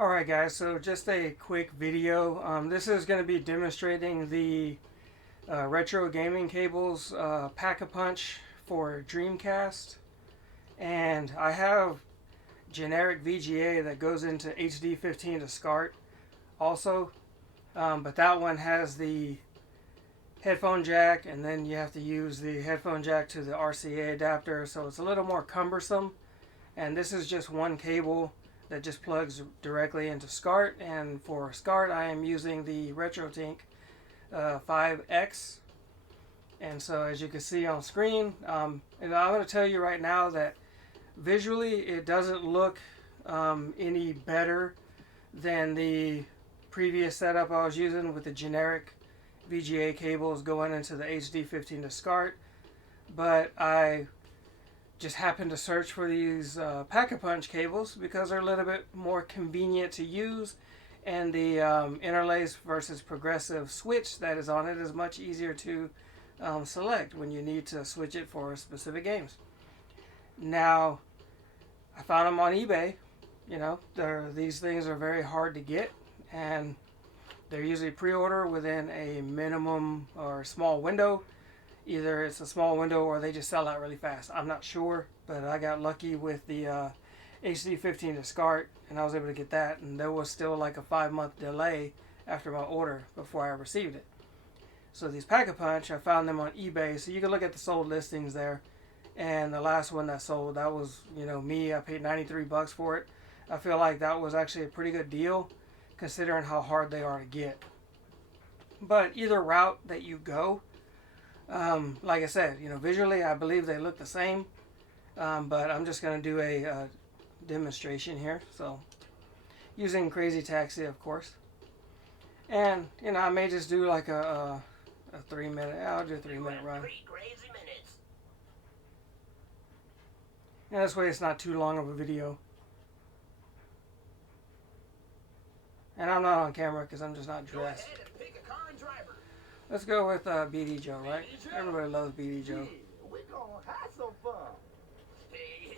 Alright guys, so just a quick video. This is going to be demonstrating the retro gaming cables Pack-a-Punch for Dreamcast. And I have generic VGA that goes into HD15 to Scart also. But that one has the headphone jack, and then you have to use the headphone jack to the RCA adapter, so it's a little more cumbersome. And this is just one cable that just plugs directly into Scart, and for Scart I am using the RetroTINK 5X. And so as you can see on screen, and I'm going to tell you right now that visually it doesn't look any better than the previous setup I was using with the generic VGA cables going into the HD15 to Scart, but I just happened to search for these Pack-a-Punch cables because they're a little bit more convenient to use, and the interlace versus progressive switch that is on it is much easier to select when you need to switch it for specific games. Now, I found them on eBay. You know, these things are very hard to get, and they're usually pre-order within a minimum or small window. Either it's a small window or they just sell out really fast. I'm not sure, but I got lucky with the HD15 to Scart, and I was able to get that, and there was still like a 5-month delay after my order before I received it. So these Pack-a-Punch, I found them on eBay, so you can look at the sold listings there. And the last one that sold, that was, you know, me. I paid 93 bucks for it. I feel like that was actually a pretty good deal considering how hard they are to get. But either route that you go, like I said, you know, visually I believe they look the same, but I'm just going to do a demonstration here. So using Crazy Taxi, of course, and you know, I may just do like a 3-minute. I'll do a 3-minute run. 3 crazy minutes. And this way it's not too long of a video. And I'm not on camera because I'm just not dressed. Go ahead and pick a car and driver. Let's go with BD Joe, right? BD Joe? Everybody loves BD Joe. We're gonna have some fun. Hey,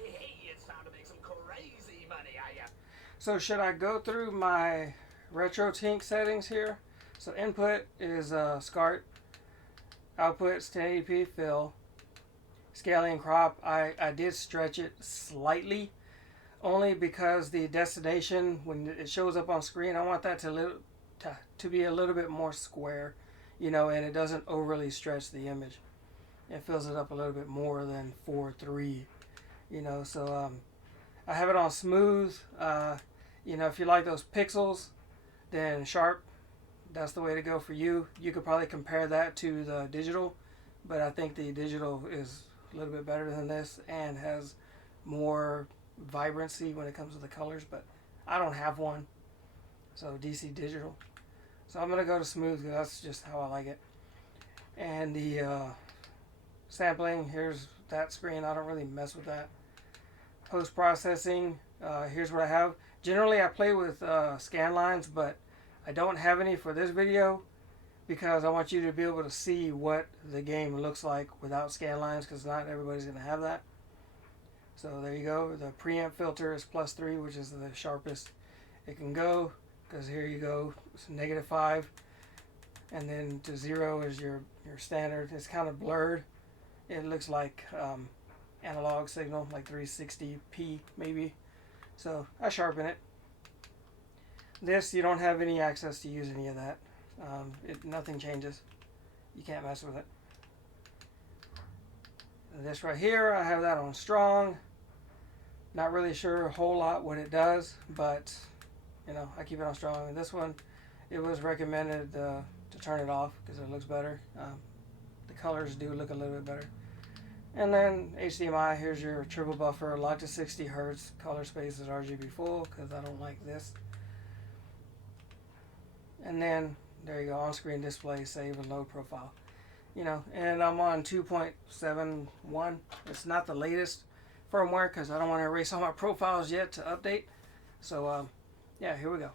it's time to make some crazy money, are ya? So should I go through my RetroTINK settings here? So input is Scart. Output's 1080p fill. Scaling crop, I did stretch it slightly, only because the destination, when it shows up on screen, I want that to be a little bit more square, you know, and it doesn't overly stretch the image. It fills it up a little bit more than 4:3, you know. So I have it on smooth. You know, if you like those pixels, then sharp, that's the way to go for you. You could probably compare that to the digital, but I think the digital is a little bit better than this and has more vibrancy when it comes to the colors, but I don't have one, so DC digital. So I'm gonna go to smooth because that's just how I like it. And the sampling, here's that screen. I don't really mess with that. Post processing, here's what I have. Generally I play with scan lines, but I don't have any for this video because I want you to be able to see what the game looks like without scan lines, because not everybody's gonna have that. So there you go. The preamp filter is +3, which is the sharpest it can go, because here you go, it's -5, and then to 0 is your standard. It's kind of blurred. It looks like analog signal, like 360p maybe. So I sharpen it. This, you don't have any access to use any of that. Nothing changes. You can't mess with it. This right here, I have that on strong. Not really sure a whole lot what it does, but you know, I keep it on strong. And this one, it was recommended to turn it off because it looks better. The colors do look a little bit better. And then HDMI, here's your triple buffer, locked to 60 Hertz. Color space is RGB full because I don't like this. And then there you go, on-screen display, save and load profile. You know, and I'm on 2.71. It's not the latest firmware because I don't want to erase all my profiles yet to update. So yeah, here we go.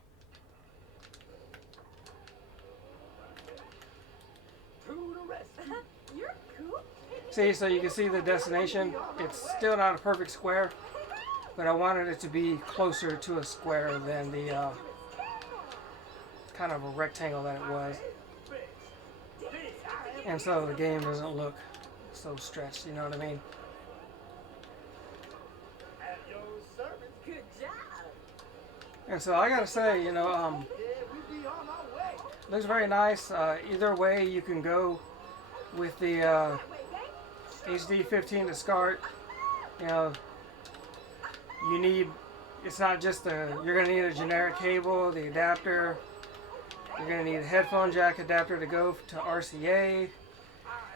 You're cool. See, so you can see the destination. It's still not a perfect square, but I wanted it to be closer to a square than the kind of a rectangle that it was. And so the game doesn't look so stretched, you know what I mean? At your service. Good job. And so I gotta say, you know, Yeah, we be on our way. looks very nice. Either way you can go with the HD 15 to Scart. You know, you need, it's not just you're gonna need a generic cable, the adapter. You're going to need a headphone jack adapter to go to RCA,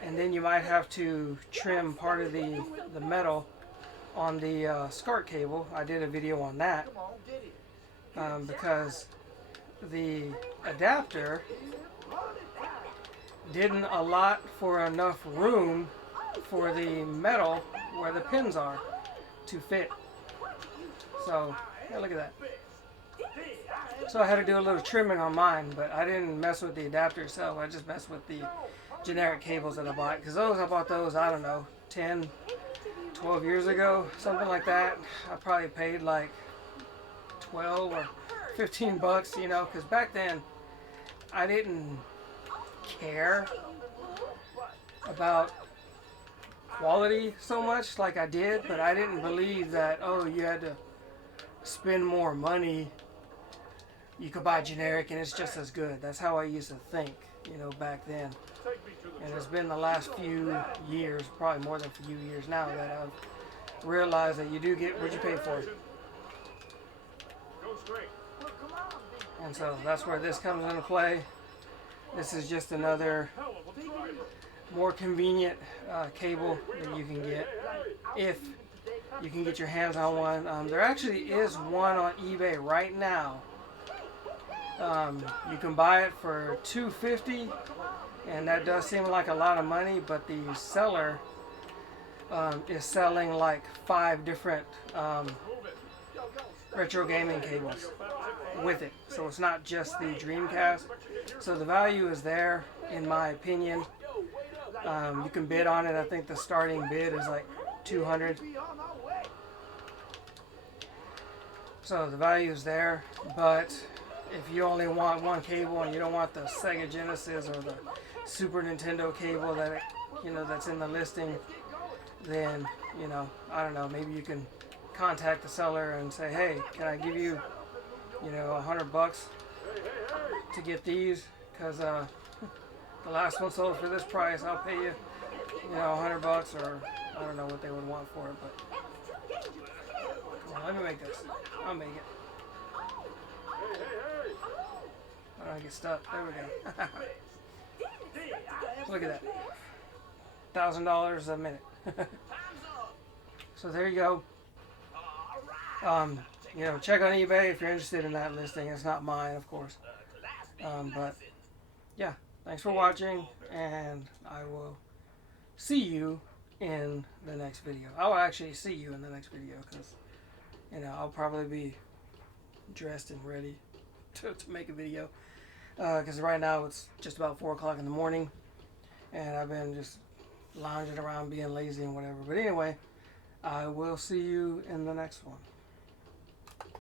and then you might have to trim part of the metal on the Scart cable. I did a video on that Come on, get it. because the adapter didn't allot for enough room for the metal where the pins are to fit. So, yeah, look at that. So I had to do a little trimming on mine, but I didn't mess with the adapter itself. I just messed with the generic cables that I bought. Because I bought those, I don't know, 10, 12 years ago, something like that. I probably paid like 12 or 15 bucks, you know, because back then I didn't care about quality so much like I did, but I didn't believe that, oh, you had to spend more money. You could buy generic and it's just as good. That's how I used to think, you know, back then. And it's been the last few years, probably more than a few years now, that I've realized that you do get what you pay for. And so that's where this comes into play. This is just another more convenient cable that you can get if you can get your hands on one. There actually is one on eBay right now. You can buy it for $250, and that does seem like a lot of money, but the seller is selling like 5 different retro gaming cables with it. So it's not just the Dreamcast. So the value is there, in my opinion. You can bid on it. I think the starting bid is like $200. So the value is there, but if you only want one cable and you don't want the Sega Genesis or the Super Nintendo cable that that's in the listing, then I don't know, maybe you can contact the seller and say, hey, can I give you $100 to get these, because the last one sold for this price. I'll pay you $100, or I don't know what they would want for it, but come on, let me make this. I'll make it. I don't get stuck. There we go. Look at that. $1,000 a minute. So there you go. Check on eBay if you're interested in that listing. It's not mine, of course. But yeah, thanks for watching, and I will see you in the next video. I will actually see you in the next video, because I'll probably be dressed and ready to make a video, because right now it's just about 4 o'clock in the morning, and I've been just lounging around being lazy and whatever. But anyway, I will see you in the next one.